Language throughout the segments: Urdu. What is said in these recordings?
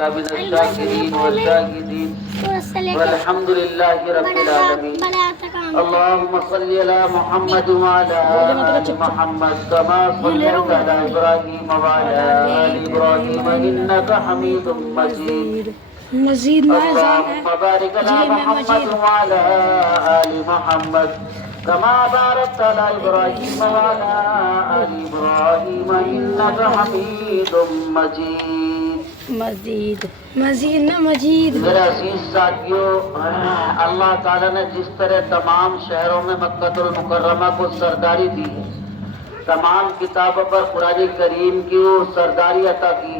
اللہ من الشاکرین والشاکرین والحمد للہ رب العالمین اللہم صلی علی محمد وعلی آل محمد کما صلیت علی ابراہیم وعلی آل ابراہیم انکا حمید مجید اللہم بارک علی محمد وعلی آل محمد كما باركت على إبراهيم وعلى آل إبراهيم إنك حميد مجيد مزید میرے عزیز ساتھیو، اللہ تعالیٰ نے جس طرح تمام شہروں میں مکہ المکرمہ کو سرداری دی ہے، تمام کتابوں پر قرآن کریم کی سرداری عطا کی،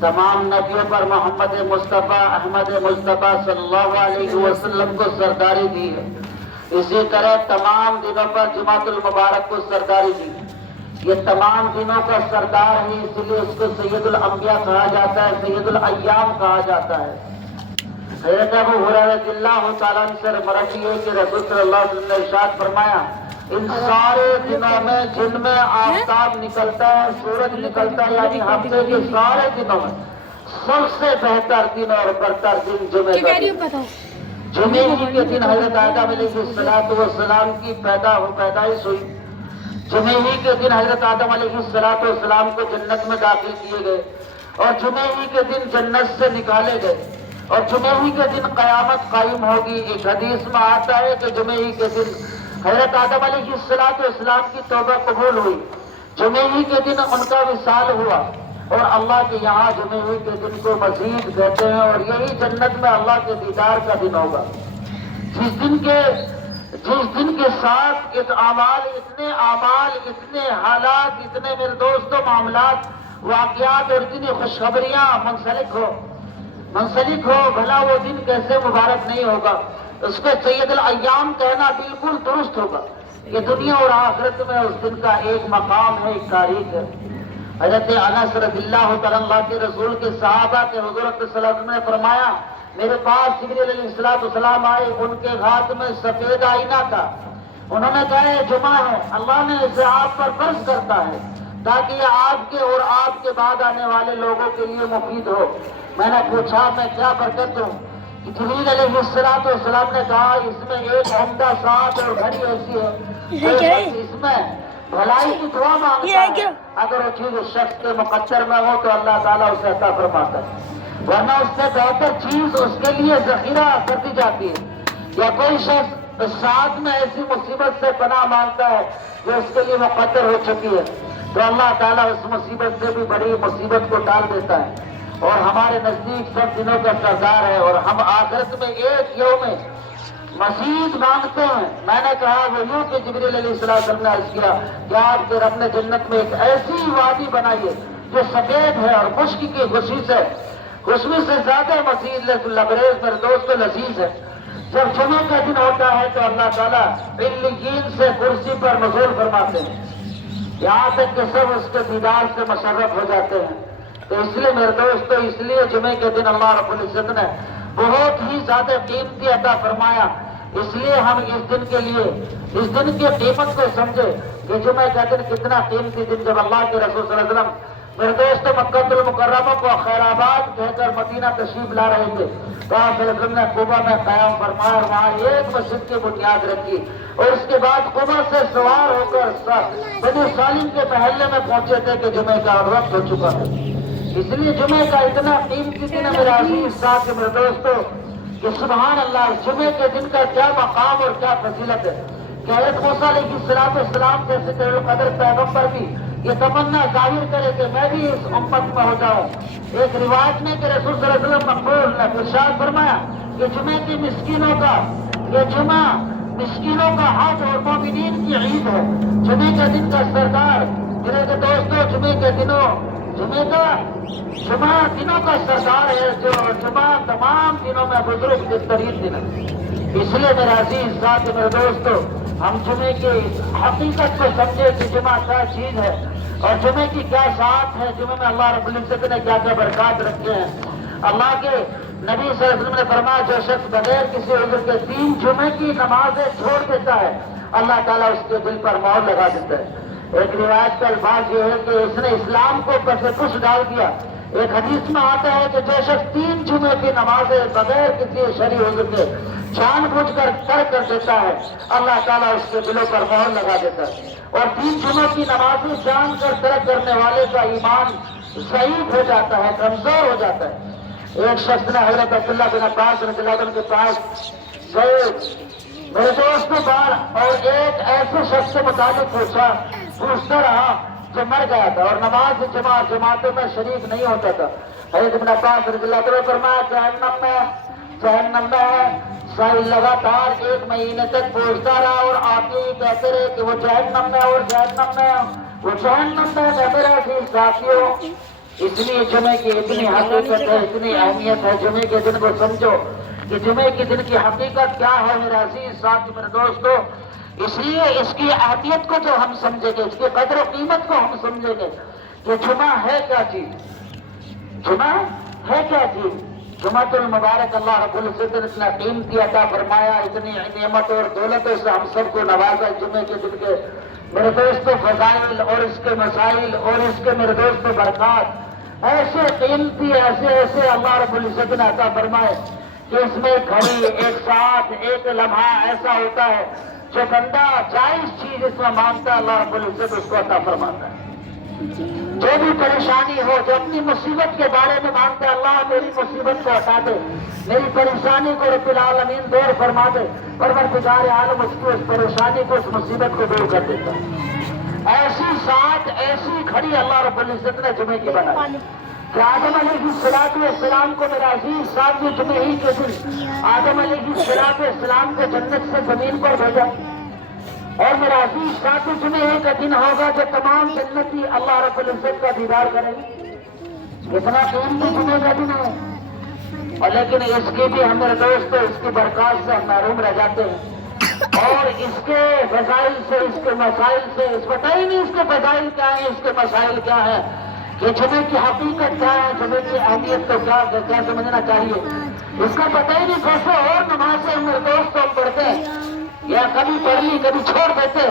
تمام نبیوں پر محمد مصطفیٰ احمد مصطفیٰ صلی اللہ علیہ وسلم کو سرداری دی ہے، اسی طرح تمام دنوں پر جمعۃ المبارک کو سرداری دی۔ یہ تمام دنوں کا سردار ہے، اس لیے اس کو سید الانبیاء کہا جاتا ہے، سید الایام کہا جاتا ہے۔ حضرت ابو ہریرہ رضی اللہ تعالیٰ عنہ سے مروی ہے کہ رسول صلی اللہ علیہ وسلم نے ارشاد فرمایا، ان سارے دنوں میں جن میں آفتاب نکلتا ہے، سورج نکلتا ہے، یعنی ہفتے کے سارے دنوں میں سب سے بہتر دن اور برتر دن جمعہ کا دن۔ جمعے ہی کے دن حضرت آدم علیہ السلام کی پیدائش ہوئی، جمعے ہی کے دن حضرت آدم علیہ السلام کو جنت میں داخل کیے گئے، اور جمعے ہی کے دن جنت سے نکالے گئے، اور جمعے ہی کے دن قیامت قائم ہوگی۔ ایک حدیث میں آتا ہے کہ جمعے ہی کے دن حضرت آدم علیہ السلام کی توبہ قبول ہوئی، جمعے ہی کے دن ان کا وصال ہوا، اور اللہ کے یہاں جمعے ہی کے دن کو مزید کہتے ہیں، اور یہی جنت میں اللہ کے دیدار کا دن ہوگا، جس دن کے ساتھ اتنے حالات، اتنے میرے دوستوں معاملات، واقعات اور اتنی خوشخبریاں منسلک ہو، بھلا وہ دن کیسے مبارک نہیں ہوگا؟ اس کو سید الایام کہنا بالکل درست ہوگا۔ یہ دنیا اور آخرت میں اس دن کا ایک مقام ہے، ایک تاریخ ہے۔ حضرت انس رضی اللہ تعالیٰ عنہ کے رسول کے صحابہ کے حضور صلی اللہ علیہ وسلم نے فرمایا، میرے پاس جبریل علیہ السلام آئے، ان کے ہاتھ میں سفید آئینہ تھا، انہوں نے کہا یہ جمعہ ہے، اللہ نے اسے آپ پر فرض کرتا ہے تاکہ یہ آپ کے اور آپ کے بعد آنے والے لوگوں کے لیے مفید ہو۔ میں نے پوچھا میں کیا برکت دوں؟ جبریل علیہ السلام نے کہا اس میں ایک عمدہ ساتھ اور گھڑی ایسی ہے جو اس میں بھلائی کی دعا مانگتا ہے، اگر وہ چیز اس شخص کے مقدر میں ہو تو اللہ تعالیٰ اسے عطا فرماتا ہے، ورنہ اس سے بہتر چیز اس کے لیے ذخیرہ کر دی جاتی ہے۔ یا کوئی شخص ساتھ میں ایسی مصیبت سے پناہ مانگتا ہے جو اس کے لیے مقدر ہو چکی ہے تو اللہ تعالیٰ اس مصیبت سے بھی بڑی مصیبت کو ٹال دیتا ہے، اور ہمارے نزدیک سب دنوں کا سردار ہے، اور ہم آخرت میں ایک یوم مزید مانگتے ہیں۔ میں نے کہا وہ یوں کہ جبریل علیہ السلام نے عرض کیا کہ آپ کے رب نے جنت میں ایک ایسی وادی بنائی ہے جو سفید ہے اور خشک کی خوشبو سے زیادہ مزید لبریز، میرے دوستو لذیذ ہے۔ جب جمعہ کا دن ہوتا ہے تو اللہ تعالیٰ علیین سے کرسی پر نزول فرماتے ہیں، یہاں تک کہ سب اس کے دیدار سے مشرف ہو جاتے ہیں۔ تو اس لیے میرے دوستو، اس لیے جمعے کے دن اللہ رب العزت نے بہت ہی زیادہ قیمتی عطا فرمایا، اس لیے ہم اس دن کی قیمت کو سمجھے کہ جمعہ کا دن کتنا قیمتی دن۔ جب اللہ کے رسول صلی اللہ علیہ وسلم میرے دوستو مکہ المکرمہ کو خیر آباد کہہ کر مدینہ تشریف لا رہے تھے تو آپ صلی اللہ علیہ وسلم نے قبا میں قیام فرمایا اور وہاں ایک مسجد کی بنیاد رکھی، اور اس کے بعد قبا سے سوار ہو کر بنی سالم کے محلے میں پہنچے تھے کہ جمعہ کا وقت ہو چکا ہے۔ اس لیے جمعہ کا اتنا قیمتی دن ہے میرے عزیز ساتھ میرے دوستو کہ سبحان اللہ، اس جمعے کے دن کا کیا مقام اور کیا فضیلت ہے کہ حضرت موسیٰ علیہ السلام جیسے قدر پیغمبر بھی یہ تمنا ظاہر کرے کہ میں بھی اس امت میں ہو جاؤں۔ ایک روایت میں کہ رسول صلی اللہ علیہ وسلم مقبول نے ارشاد فرمایا کہ جمعے کی مسکینوں کا حج اور مومنین کی عید ہے۔ جمعے کے دن کا سردار میرے دوستو جمعہ دنوں کا سردار ہے، جو جمعہ تمام دنوں میں بزرگ بہترین دن ہے۔ اس لیے میرے عزیز ساتھ میرے دوستو ہم جمعے کی حقیقت کو سمجھے کہ جمعہ کیا چیز ہے اور جمعے کی کیا ساتھ ہے، جمعے میں اللہ رب العزت نے کیا کیا برکات رکھے ہیں۔ اللہ کے نبی صلی اللہ علیہ وسلم نے فرمایا جو شخص بغیر کسی عذر کے 3 جمعے کی نمازیں چھوڑ دیتا ہے اللہ تعالیٰ اس کے دل پر مہر لگا دیتا ہے۔ ایک روایت کا الفاظ یہ ہے کہ اس نے اسلام کو اوپر سے کچھ ڈال دیا، ایک حدیث میں آتا ہے کہ جو شخص 3 جمعے کی نمازیں بغیر کسی شرعی عذر کے جان بوجھ کر ترک کر دیتا ہے، اللہ تعالیٰ اس کے دلوں پر مہر لگا دیتا ہے، اور 3 جمعے کی نمازیں جان کر ترک کرنے والے کا ایمان ضعیف ہو جاتا ہے، کمزور ہو جاتا ہے۔ ایک شخص نے حضرت عبداللہ بن عباس رضی اللہ عنہ کے پاس گئے، میرے دوست بار، اور ایک ایسے شخص سے متعلق پوچھتا رہا جو مر گیا تھا اور نماز جماعتوں میں شریک نہیں ہوتا تھا۔ حضرت ابن عباس رضی اللہ عنہ فرمایا جہنم میں ہے۔ سائل لگاتار 1 مہینے تک پوچھتا رہا اور آپ ہی کہتے رہے کہ وہ جہنم میں اور جہنم میں وہ جہنم میں کہتے رہے کہ ساتھیوں اتنی جمعے کی اتنی حقیقت ہے، اتنی اہمیت ہے جمعے کے دن کو سمجھو کہ جمعے کے دن کی حقیقت کیا ہے میرے عزیز ساتھی میرے دوستو۔ اس لیے اس کی اہمیت کو جو ہم سمجھیں گے، اس کی قدر و قیمت کو ہم سمجھیں گے کہ جمعہ ہے کیا چیز، جمعہ ہے کیا چیز۔ جمعۃ المبارک اللہ رب العزت نے اتنا قیمتی عطا فرمایا، اتنی نعمت اور دولتوں سے ہم سب کو نوازا جمعے کے دن کے میرے دوستوں فضائل اور اس کے مسائل اور اس کے میرے دوستوں برکات ایسے قیمتی ایسے اللہ رب العزت نے عطا فرمائے کہ اس میں گھڑی، ایک ساتھ، ایک لمحہ ایسا ہوتا ہے جو بندہ جائز چیز اس میں مانگتا ہے اللہ رب العزت اس کو عطا فرماتا ہے۔ جو بھی پریشانی ہو، جو اپنی مصیبت کے بارے میں مانگتا ہے اللہ میری مصیبت کو ہٹا دے، میری پریشانی کو رب العالمین دور فرما دے، پروردگار عالم اس کی اس پریشانی کو، اس مصیبت کو دور کر دیتا ہے۔ ایسی ساتھ ایسی گھڑی اللہ رب العزت نے جمعے کی بنائی کہ آدم علیہ السلام کو میرا عزیز ساتھ جمعے ہی کے دن آدم علیہ السلام کو جنت سے زمین پر بھیجا، اور میرا عزیز ساتھ جمعے کا دن ہوگا جو تمام جنتی اللہ رب العزت کا دیدار کریں گے۔ کتنا قیمتی جمعے کا دن ہے، اور لیکن اس کی بھی ہمارے دوست اس کی برکات سے ہم محروم رہ جاتے ہیں، اور اس کے فضائل سے، اس کے مسائل سے پتہ ہی نہیں اس کے فضائل کیا ہیں، اس کے مسائل کیا ہیں، کہ جمعے کی حقیقت کیا ہے، جمعے کی اہمیت کو کیا سمجھنا چاہیے، اس کا پتہ ہی نہیں۔ کیسے اور نمازیں ہمارے دوست ہم پڑھتے ہیں یا کبھی پڑھ لی کبھی چھوڑ دیتے،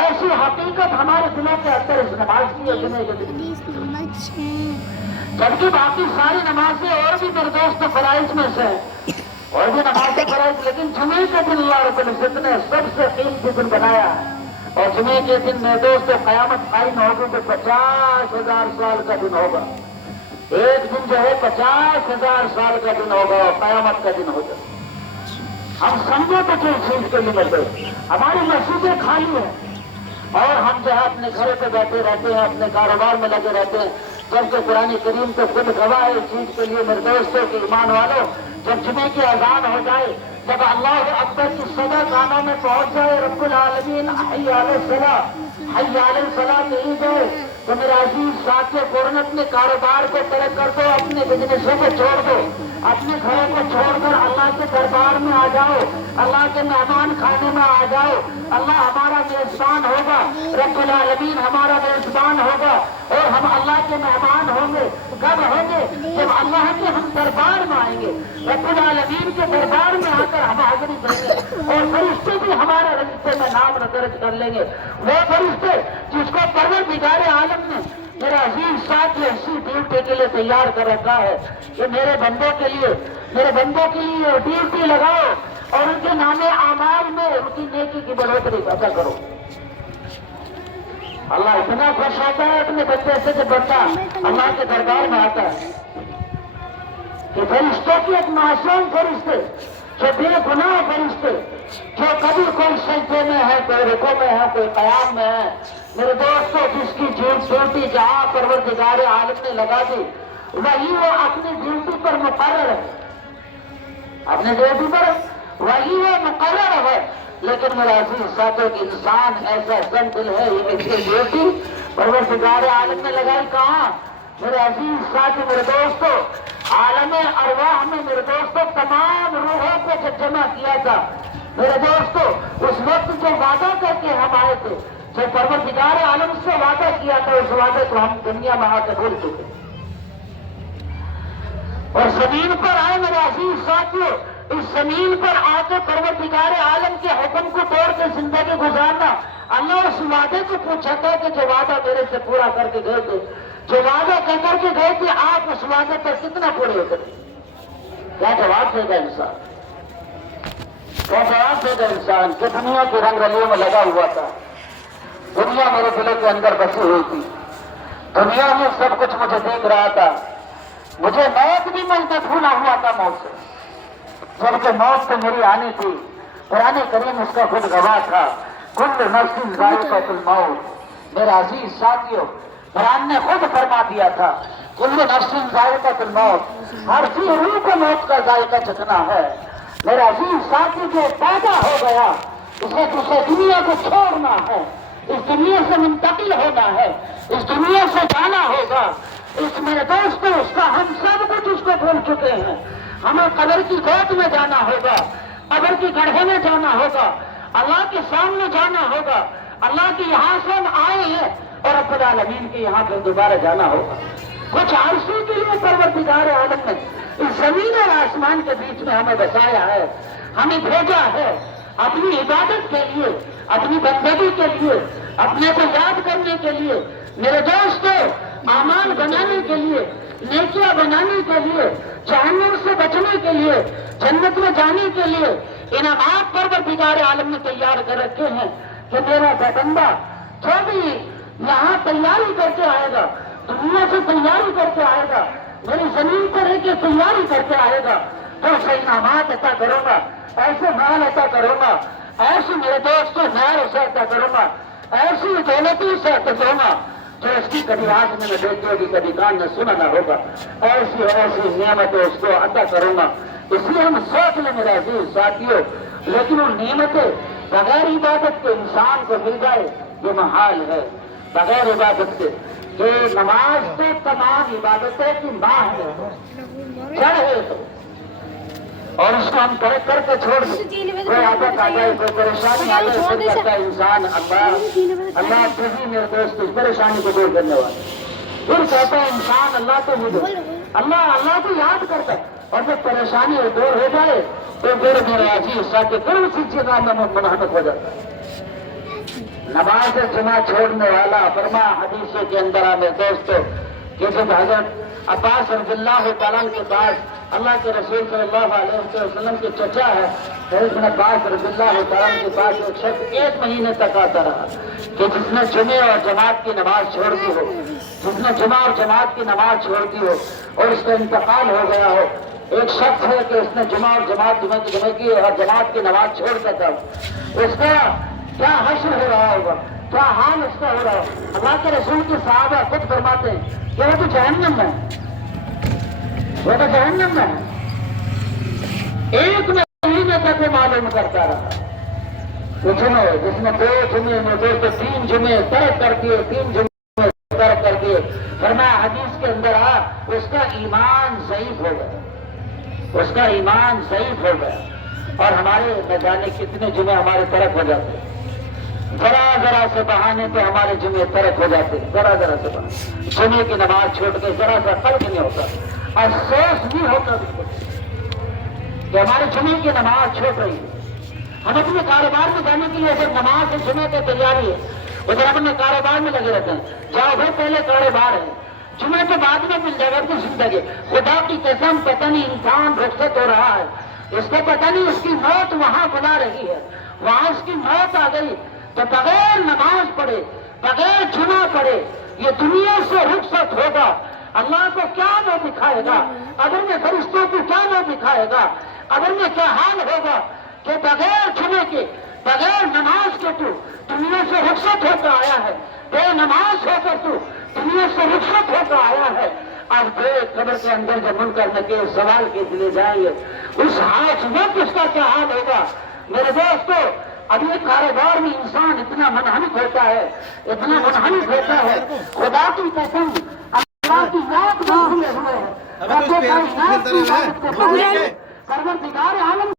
ایسی حقیقت ہمارے دلوں کے اندر اس نماز کی ہے جمعے کے دن، جبکہ باقی ساری نمازیں اور بھی میرے دوست فرائض میں سے ہیں، اور بھی نمازیں فرائض، لیکن جمعے کے دن اللہ رب العزت نے سب سے قیمتی دن بنایا ہے، اور جمعے کے دن میرے دوست قیامت قائم ہوگی تو 50,000 سال کا دن ہوگا، ایک دن جو ہے 50,000 سال کا دن ہوگا اور قیامت کا دن ہوگا۔ ہم سمجھے تو کس چیز کے لیے ملتے، ہماری مسجدیں خالی ہیں اور ہم جو ہے اپنے گھروں پہ بیٹھے رہتے ہیں، اپنے کاروبار میں لگے رہتے ہیں، جبکہ قرآن کریم تو خود گواہ ہے اس چیز کے لیے میرے دوستوں کے ایمان والوں، جب جمعے کی اذان ہو جائے، جب اللہ اکبر کی صدا کانوں میں پہنچ جائے، رب العالمین حی علی الصلاۃ حی علی الفلاح کہی جائے، تو میرا عزیز ساتھیوں فوراً اپنے کاروبار کو ترک کر دو، اپنے بزنسوں کو چھوڑ دو، اپنے گھروں کو چھوڑ کر اللہ کے دربار میں آ جاؤ، اللہ کے مہمان خانے میں آ جاؤ۔ اللہ ہمارا میزبان ہوگا، رب العالمین ہمارا میزبان ہوگا، اور ہم اللہ کے مہمان ہوں گے۔ کب ہوں گے؟ جب اللہ کے ہم دربار میں آئیں گے، رب العالمین کے دربار میں آ کر ہم حاضری دیں گے، اور فرشتے بھی ہمارے رجسٹر میں نام درج کر لیں گے، وہ فرشتے جس کو پروردگار عالم نے میرا عزیز ساتھ ایسی ڈیوٹی کے لیے تیار کر رکھا ہے کہ میرے بندوں کے لیے ڈیوٹی لگاؤ اور ان کے نام اعمال میں ان کی نیکی کی بڑھوتری پیدا کرو۔ اللہ اتنا خوش ہوتا ہے اپنے بچے سے جب بچہ اللہ کے دربار میں آتا ہے کہ فرشتوں کی ایک معصوم فرشتے، جو بے گناہ فرشتے، جو کبھی کوئی سجدے میں ہے، کوئی رکوع میں ہے، کوئی قیام میں ہے، میرے دوستوں جس کی ڈیوٹی جہاں پروردگار عالم نے لگا دی، وہی وہ اپنی ڈیوٹی پر مقرر ہے، اپنے ڈیوٹی پر وہی وہ مقرر ہے۔ لیکن میرا عزیز ساتھوں کہ انسان ایسا سن دل ہے، یہ اس کی ڈیوٹی پروردگار عالم نے لگائی کہاں؟ میرے عزیز ساتھی میرے دوستوں، عالم ارواح میں میرے دوستوں تمام روحوں کو جب جمع کیا تھا، میرے دوستوں اس وقت جو وعدہ کر کے ہم آئے تھے، جو پروردگار عالم سے وعدہ کیا تھا، اس وعدے کو ہم دنیا میں آ کے بھول چکے، اور زمین پر آئے میرے عزیز ساتھیوں، اس زمین پر آ کے پروردگار عالم کے حکم کو توڑ کے زندگی گزارنا۔ اللہ اس وعدے کو پوچھا تھا کہ جو وعدہ میرے سے پورا کر کے گئے تھے، جو وعدہ کر کر کے گئے تھے آپ اس وعدے پر کتنا پورے اترے؟ کیا جواب دے گا انسان؟ کیا جواب دے گا انسان کہ دنیا کی رنگ رلیوں میں لگا ہوا تھا، دنیا میرے دل کے اندر بسی ہوئی تھی، دنیا میں سب کچھ مجھے دیکھ رہا تھا، مجھے موت بھی ملتا بھولا ہوا تھا موت سے، جبکہ موت تو میری آنی تھی۔ قرآن کریم اس کا خود گواہ تھا، کل نفس ذائقۃ الموت۔ میرا عزیز ساتھیو، قرآن نے خود فرما دیا تھا کل نفس ذائقۃ الموت، ہر چیز روح کو موت کا ذائقہ چکھنا ہے۔ میرا عزیز ساتھی جو پیدا ہو گیا اسے دوسرے دنیا کو چھوڑنا ہے، اس دنیا سے منتقل ہونا ہے، اس دنیا سے جانا ہوگا۔ اس میرے دوستوں اس کا ہم سب کچھ اس کو بھول چکے ہیں۔ ہمیں قبر کی گود میں جانا ہوگا، قبر کی گڑھے میں جانا ہوگا، اللہ کے سامنے جانا ہوگا۔ اللہ کے یہاں سے ہم آئے ہیں اور رب العالمین کے یہاں پہ دوبارہ جانا ہوگا۔ کچھ عرصے کے لیے پروردگار عالم نے اس زمین اور آسمان کے بیچ میں ہمیں بسایا ہے، ہمیں بھیجا ہے اپنی عبادت کے لیے، اپنی بندگی کے لیے، اپنے کو یاد کرنے کے لیے۔ میرے دوستوں، اعمال بنانے کے لیے، نیکیاں بنانے کے لیے، جہنم سے بچنے کے لیے، جنت میں جانے کے لیے انعامات پروردگار عالم نے تیار کر رکھے ہیں کہ میرا بندہ جو بھی یہاں تیاری کر کے آئے گا، دنیا سے تیاری کر کے آئے گا، میری زمین پر رہ کے تیاری کر کے آئے گا، تو اسے انعامات عطا کروں گا، ایسے مال عطا کروں گا، ایسے میرے دوستوں نہر اسے عطا کروں گا، ایسی دولتی سے عطا کروں گا جو اس کی کبھی آنکھ میں نہ دیکھی ہوگی، کبھی کان میں سنا نہ ہوگا، ایسی ایسی نعمتیں اس کو عطا کروں گا۔ اس لیے ہم سوچ لیں میرے عزیز ساتھیوں، لیکن وہ نعمتیں بغیر عبادت کے انسان کو مل جائے یہ محال ہے، بغیر عبادت کے۔ کہ نماز تو تمام عبادتیں کی ماں ہے، جڑ ہے تو، اور اس کو ہم کر کے چھوڑ دیں، کوئی عادت آ جائے، کوئی پریشانی آ جائے، پھر کرتا ہے انسان اللہ تو ہی میرے دوست اس پریشانی کو دور کرنے والا، پھر کہتا ہے انسان اللہ تو مجھے، اللہ کو یاد کرتا ہے، اور جب پریشانی دور ہو جائے تو پھر میرے عزیز ساتھ پھر اسی چیز میں منحمد ہو جاتا ہے۔ نماز جمعہ چھوڑنے والا فرما حدیث کے اندر میرے دوستو کہ جب حضرت عباس رضی اللہ تعالیٰ کے پاس اللہ کے رسول صلی اللہ علیہ وسلم کے چچا ہے حضرت عباس رضی اللہ تعالیٰ کے پاس ایک شخص 1 مہینے تک آتا رہا کہ جس نے جمعے اور جماعت کی نماز چھوڑ دی ہو، جس نے جمعہ اور جماعت کی نماز چھوڑ دی ہو اور اس کا انتقال ہو گیا ہو۔ ایک شخص ہے کہ اس نے جمعہ اور جمعہ کی اور جماعت کی نماز چھوڑ دیا تھا، اس کا کیا حشر ہو رہا ہوگا، کیا حال اس کا ہو رہا ہوگا۔ اللہ کے رسول کے صحابہ خود فرماتے ہیں کہ وہ تو جہنم میں ہے، وہ تو جہنم میں ہے۔ 1 مہینے تک وہ معلوم کرتا رہا، جس نے 2 جمعے میں 2 تو 3 جمعے ترک کر دیے، 3 جمعے ترک کر دیے۔ فرمایا حدیث کے اندر اس کا ایمان ضعیف ہو گیا، اس کا ایمان ضعیف ہو گیا۔ اور ہمارے نہ جانے کتنے جمعے ہمارے ترک ہو جاتے ہیں، ذرا سے بہانے پہ ہمارے جمعے ترک ہو جاتے ہیں، ذرا سے بہانے، جمعے کی نماز چھوڑ کے ذرا سا فرق نہیں ہوتا، افسوس نہیں ہوتا بالکل کہ ہمارے جمعے کی نماز چھوٹ رہی ہے۔ ہم اپنے کاروبار میں جانے کے لیے اگر نماز سے جمعے کی تیاری ہے ادھر اپنے کاروبار میں لگے رہتے ہیں، جاؤ بھائی پہلے کاروبار ہے، جمعے کے بعد میں مل جائے گا تو زندگی۔ خدا کی قسم پتہ نہیں انسان رخصت ہو رہا ہے، اس کو پتہ نہیں اس کی موت وہاں بلا رہی ہے، وہاں اس کی موت آ گئی تو بغیر نماز پڑھے، بغیر جمعہ پڑھے یہ دنیا سے رخصت ہوگا۔ اللہ کو کیا وہ دکھائے گا، قبر میں فرشتوں کو کیا وہ دکھائے گا، قبر میں کیا حال ہوگا کہ بغیر جمعے کے، بغیر نماز کے تو دنیا سے رخصت ہو کر آیا ہے، بے نماز ہو کر تو دنیا سے رخصت ہو کر آیا ہے۔ اب بے قبر کے اندر جب منکر نکیر سوال کے دلے جائیں گے، اس ہاتھ میں کس کا کیا حال ہوگا۔ میرے دوستو، اب یہ کاروبار میں انسان اتنا منہمک ہوتا ہے، اتنا منہمک ہوتا ہے، خدا کی قسم اللہ کی یاد میں ہوئے ہیں، پروردگار عالم